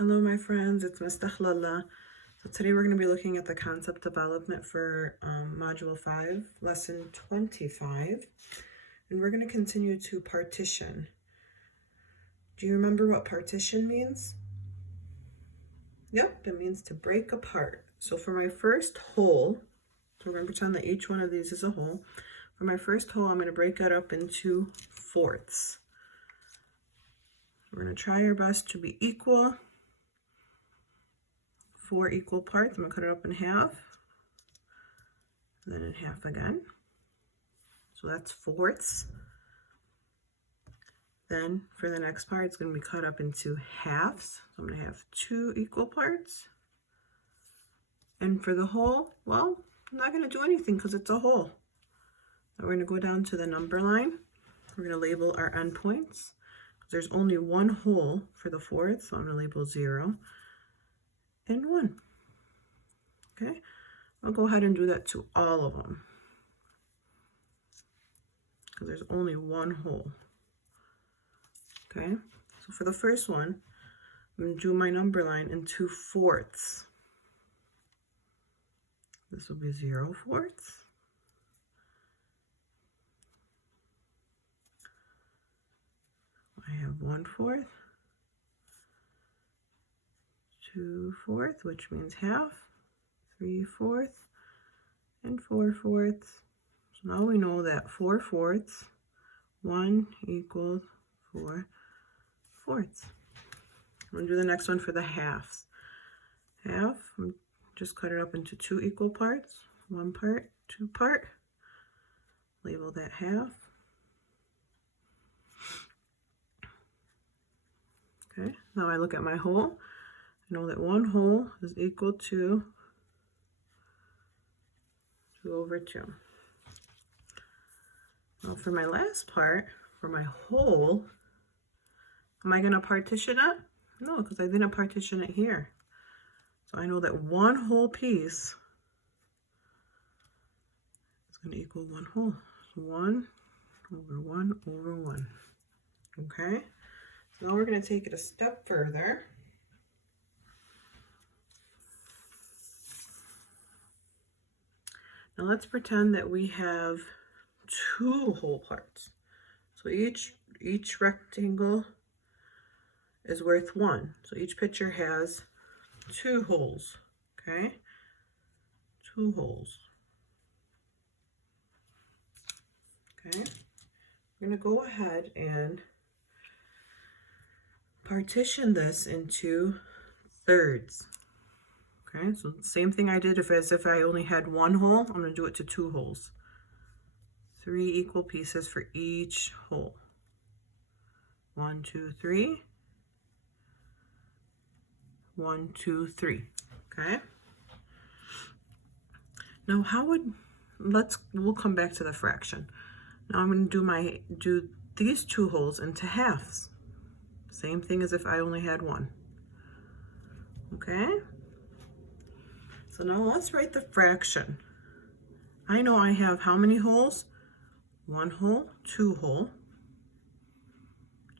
Hello my friends, it's Ms. Dakhlala. So today we're going to be looking at the concept development for Module 5, Lesson 25. And we're going to continue to partition. Do you remember what partition means? Yep, it means to break apart. So for my first whole, so we're going to pretend that each one of these is a whole. For my first whole, I'm going to break it up into fourths. We're going to try our best to be equal. 4 equal parts. I'm going to cut it up in half, and then in half again. So that's fourths. Then for the next part, it's going to be cut up into halves. So I'm going to have 2 equal parts. And for the whole, well, I'm not going to do anything because it's a whole. Now we're going to go down to the number line. We're going to label our endpoints. There's only one whole for the fourth, so I'm going to label 0 and 1. Okay, I'll go ahead and do that to all of them because there's only one whole. Okay, so for the first one, I'm going to do my number line in 2 fourths. This will be 0 fourths. I have 1 fourth, 2 fourths, which means half, 3 fourths, and 4 fourths. So now we know that 4 fourths, 1 equals 4 fourths. I'm going to do the next one for the halves. Half, just cut it up into 2 equal parts, 1 part, 2 part. Label that half. Okay, now I look at my whole. I know that 1 whole is equal to 2 over 2. Now for my last part, for my whole, am I going to partition it? No, because I didn't partition it here. So I know that 1 whole piece is going to equal 1 whole. So 1 over 1 over 1. Okay? So now we're going to take it a step further. Now let's pretend that we have 2 whole parts. So each rectangle is worth 1. So each picture has 2 holes. Okay? 2 holes. Okay? We're going to go ahead and partition this into thirds. Okay, so same thing I did as if I only had 1 hole, I'm going to do it to 2 holes. 3 equal pieces for each hole. 1, 2, 3. 1, 2, 3. Okay. Now we'll come back to the fraction. Now I'm going to do these 2 holes into halves. Same thing as if I only had 1. Okay. So now let's write the fraction. I know I have how many holes? 1 hole, 2 hole.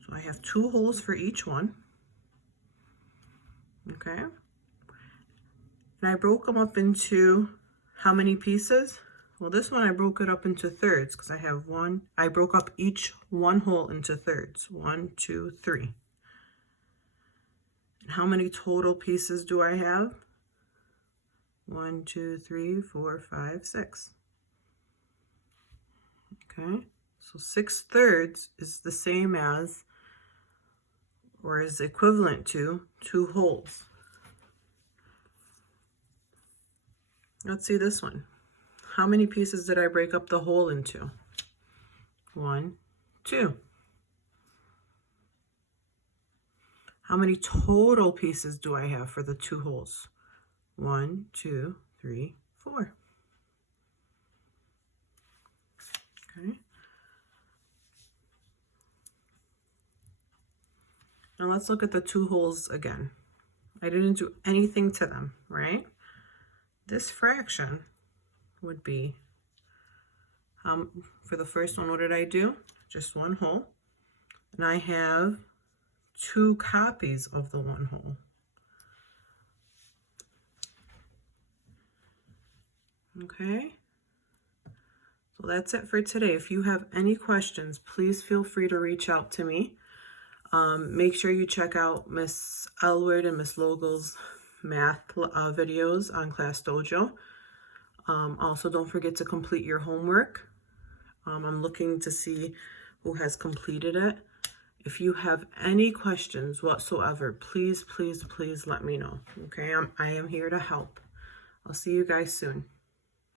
So I have 2 holes for each one. Okay. And I broke them up into how many pieces? Well, this one I broke it up into thirds because I broke up each 1 hole into thirds. 1, 2, 3. And how many total pieces do I have? 1, 2, 3, 4, 5, 6. Okay, so 6 thirds is the same as, or is equivalent to, 2 holes. Let's see this one. How many pieces did I break up the whole into? 1, 2. How many total pieces do I have for the 2 holes? 1, 2, 3, 4. Okay. Now let's look at the 2 holes again. I didn't do anything to them, right? This fraction would be, for the first one, what did I do? Just 1 hole. And I have 2 copies of the 1 hole. Okay. So that's it for today. If you have any questions, please feel free to reach out to me. Make sure you check out Miss Elwood and Miss Logle's math videos on Class Dojo. Also, don't forget to complete your homework. I'm looking to see who has completed it. If you have any questions whatsoever, please, please, please let me know. Okay, I am here to help. I'll see you guys soon.